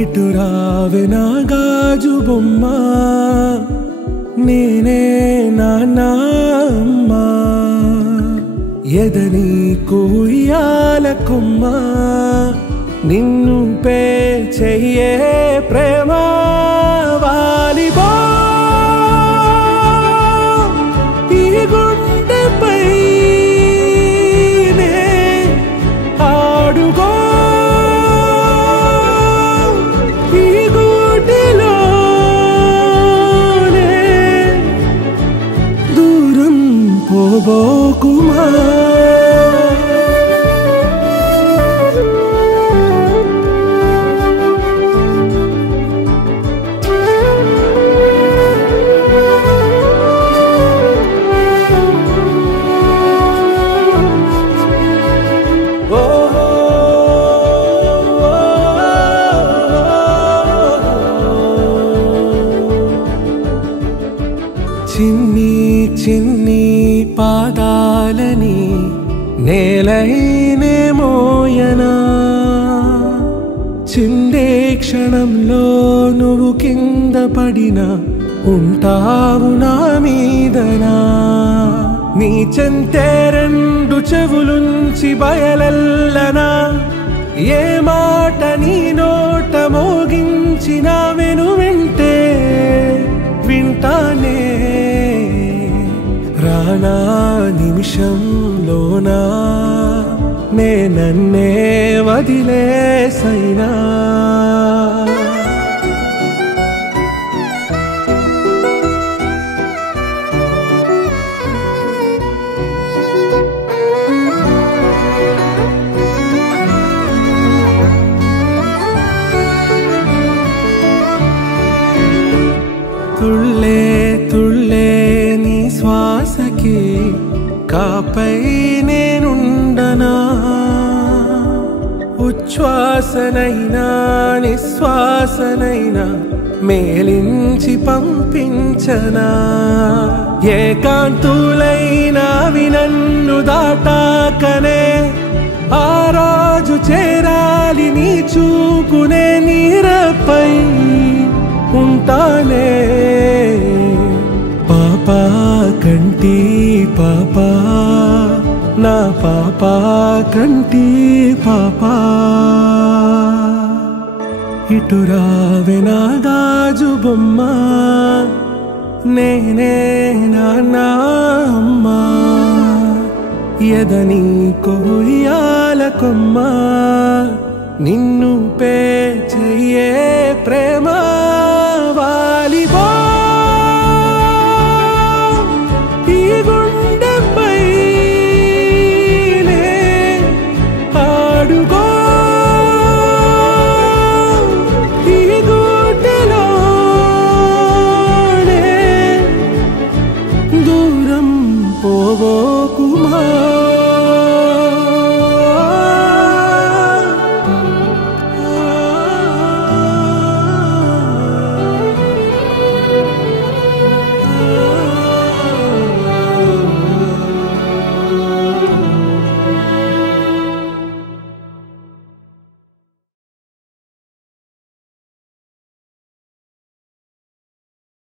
ఇటురావే నా గాజు బొమ్మ నేనే నాన్న అమ్మ ఎదని కుయ్యాల కొమ్మ నిన్ను పే చెయ్యే ప్రేమ వాలిబో ఈ గుండెపై ఆడుగో ఈ గుడిలోనే దూరం పోబోకుమా చిన్ని చిన్ని పాదాలని నేలైనే మోయనా చిందే క్షణంలో నువ్వు కింద పడినా ఉంటావు నా మీదనా నీ చెంతే రెండు చెవులుంచి బయలెల్లనా ఏ మాట నీ నోట మోగించిన వెను వింటే వింటానే రానా నిమిషంలోనా నే నన్నే వదిలేసైనా తుళ్ళే తుళ్ళే నీ శ్వాసకి కాపై నేనుండనా ఉచ్ఛ్వాసనైనా నిశ్వాసనైనా మేలించి పంపించనా ఏకాంతులైనా నన్ను దాటాకనే ఆ రోజు చేరాలి నీ చూపునే నీరపై ఉంటానే పాపా కంటి పాపా నా పాపా కంటి పాపా ఇటురావే నా గాజు బొమ్మ నేనే నాన్న అమ్మ ఎదని కొయ్యాల కొమ్మ నిన్ను పే